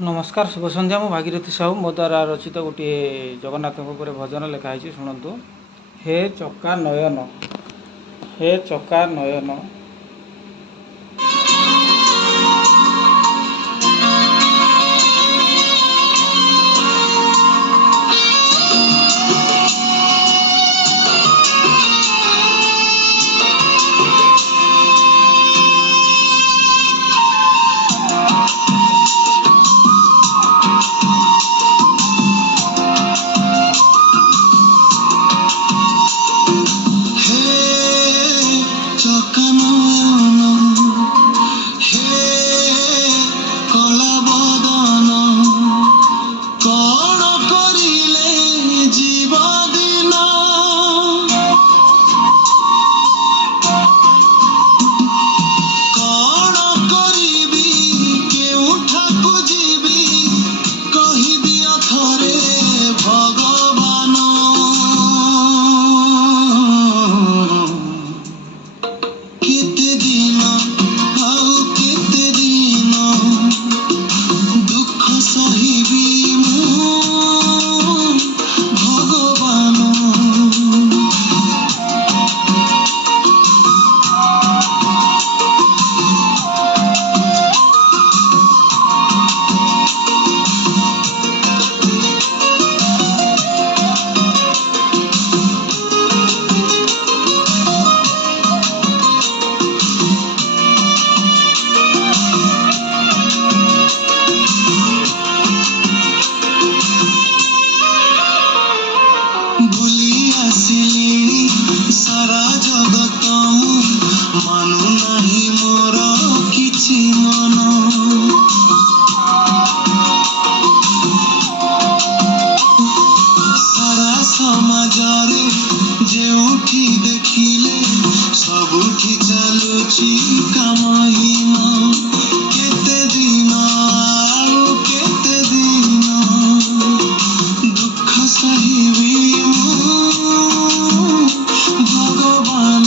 नमस्कार शुभ संध्या मु भागीरथी साहू मो द्वारा रचित गोटे जगन्नाथ भजन लिखाई शुणु। हे चका नयन हे चका नयन सारा जगत मानु नाही मोर किछि मन सारा समाज जेउठी देखिले सबुठी चलुची कामहीन केते दिन केते दिन दुख सहिबी भगवान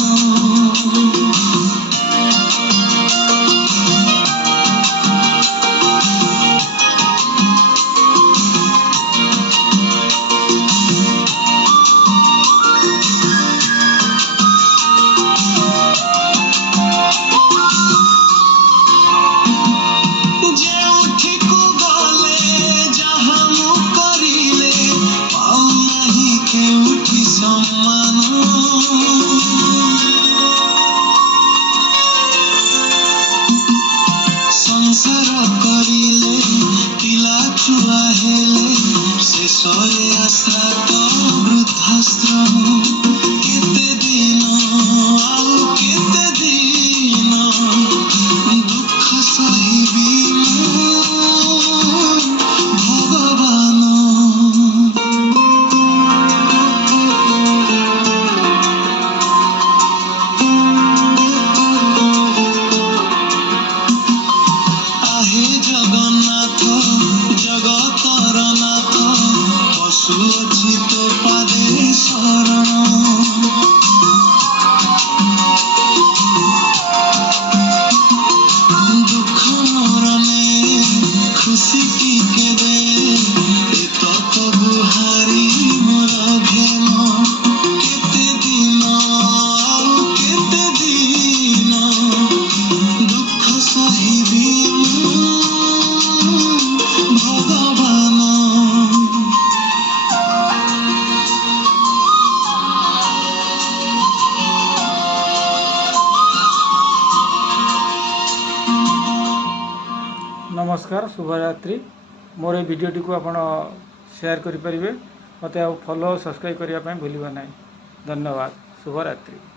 संसार करिले पिला छुआ हेले शेषरे आश्रा तो वृद्धाश्रम केते दिन आउ केते दिन दुख सहिबी भगवान जगन्नाथ जगतर नाथ पशु अच्छी तो पादे शरण दुख मरणे खुशी टिके दे तक गुहारी मोर घेन केते दिन केते दिन दुख सहिबी भगवान नमस्कार शुभरात्रि मोर ए वीडियोटी को आपण शेयर करें मत फॉलो सब्सक्राइब करने भूलना नहीं। धन्यवाद। शुभरात्रि।